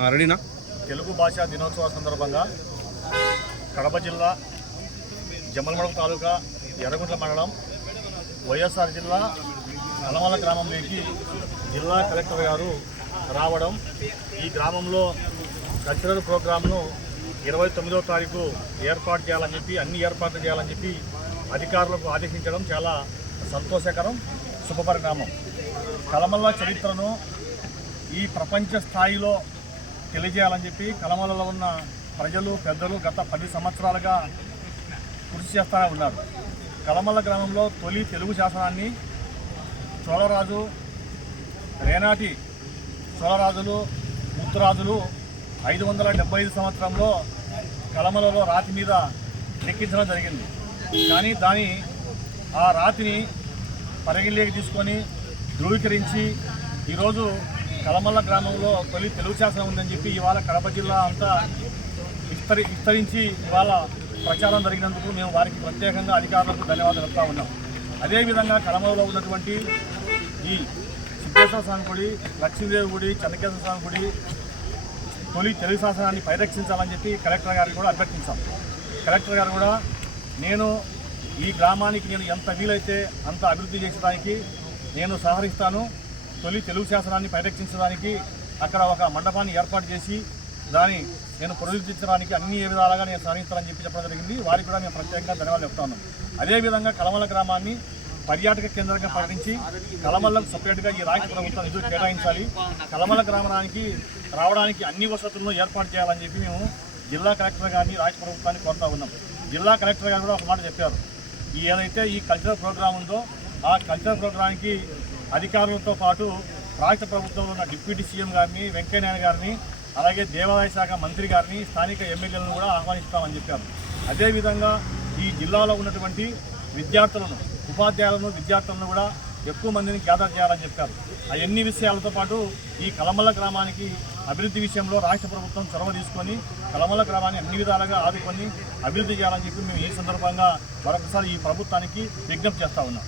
రెడీనా? తెలుగు భాషా దినోత్సవ సందర్భంగా కడప జిల్లా జమ్మలమడం తాలూకా ఎర్రగుంట్ల మండలం వైఎస్ఆర్ జిల్లా అలమల గ్రామంలోకి జిల్లా కలెక్టర్ గారు రావడం. ఈ గ్రామంలో కల్చరల్ ప్రోగ్రామ్ను ఇరవై తొమ్మిదో తారీఖు ఏర్పాటు చేయాలని చెప్పి అన్ని ఏర్పాట్లు చేయాలని చెప్పి అధికారులకు ఆదేశించడం చాలా సంతోషకరం శుభపరిణామం. కలమల్ల చరిత్రను ఈ ప్రపంచ స్థాయిలో తెలియజేయాలని చెప్పి కలమలలో ఉన్న ప్రజలు పెద్దలు గత పది సంవత్సరాలుగా కృషి చేస్తూనే ఉన్నారు. కలమల్ల గ్రామంలో తొలి తెలుగు శాసనాన్ని చోళరాజు రేనాటి చోళరాజులు ముత్తురాజులు ఐదు వందల డెబ్బై ఐదు సంవత్సరంలో కలమలలో రాతి మీద లెక్కించడం జరిగింది. కానీ దాని ఆ రాతిని పరిగణలోకి తీసుకొని ధృవీకరించి ఈరోజు కలమల్ల గ్రామంలో తొలి తెలుగు శాసనం ఉందని చెప్పి ఇవాళ కడప జిల్లా అంతా విస్తరి విస్తరించి ఇవాళ ప్రచారం జరిగినందుకు మేము వారికి ప్రత్యేకంగా అధికారులకు ధన్యవాదాలు చెప్తా ఉన్నాం. అదేవిధంగా కడమలలో ఉన్నటువంటి ఈ సిద్ధేశ్వర స్వామి గుడి లక్ష్మీదేవి గుడి చెన్నకేశ్వర స్వామి గుడి తొలి తెలుగు శాసనాన్ని పరిరక్షించాలని చెప్పి కలెక్టర్ గారికి కూడా అభ్యర్థించాం. కలెక్టర్ గారు కూడా నేను ఈ గ్రామానికి నేను ఎంత వీలైతే అంత అభివృద్ధి చేసేదానికి నేను సహకరిస్తాను. తొలి తెలుగు శాసనాన్ని పరిరక్షించడానికి అక్కడ ఒక మండపాన్ని ఏర్పాటు చేసి దాన్ని నేను పునరుద్ధరించడానికి అన్ని ఏ విధాలుగా నేను సహకరిస్తానని చెప్పి చెప్పడం జరిగింది. వారికి కూడా నేను ప్రత్యేకంగా ధన్యవాదాలు చెప్తాను అదేవిధంగా కలమల గ్రామాన్ని పర్యాటక కేంద్రంగా ప్రకటించి కలమల్లకు సపరేట్గా ఈ రాష్ట్ర ప్రభుత్వం నిధులు కేటాయించాలి. కలమల గ్రామానికి రావడానికి అన్ని వసతులను ఏర్పాటు చేయాలని చెప్పి మేము జిల్లా కలెక్టర్ గారిని రాష్ట్ర ప్రభుత్వాన్ని కోరుతా ఉన్నాం. జిల్లా కలెక్టర్ గారు కూడా ఒక మాట చెప్పారు. ఈ ఏదైతే ఈ కల్చరల్ ప్రోగ్రామ్ ఉందో ఆ కల్చరల్ ప్రోగ్రామ్కి అధికారులతో పాటు రాష్ట్ర ప్రభుత్వంలో ఉన్న డిప్యూటీ సీఎం గారిని వెంకయ్యనాయుడు గారిని అలాగే దేవాదాయ శాఖ మంత్రి గారిని స్థానిక ఎమ్మెల్యేలను కూడా ఆహ్వానిస్తామని చెప్పారు. అదేవిధంగా ఈ జిల్లాలో ఉన్నటువంటి విద్యార్థులను ఉపాధ్యాయులను విద్యార్థులను కూడా ఎక్కువ మందిని గ్యాదర్ చేయాలని చెప్పారు. అవన్నీ విషయాలతో పాటు ఈ కలమల్ల గ్రామానికి అభివృద్ధి విషయంలో రాష్ట్ర ప్రభుత్వం చొరవ తీసుకొని కలమల్ల గ్రామాన్ని అన్ని విధాలుగా ఆదుకొని అభివృద్ధి చేయాలని చెప్పి మేము ఈ సందర్భంగా మరొకసారి ఈ ప్రభుత్వానికి విజ్ఞప్తి చేస్తా ఉన్నాం.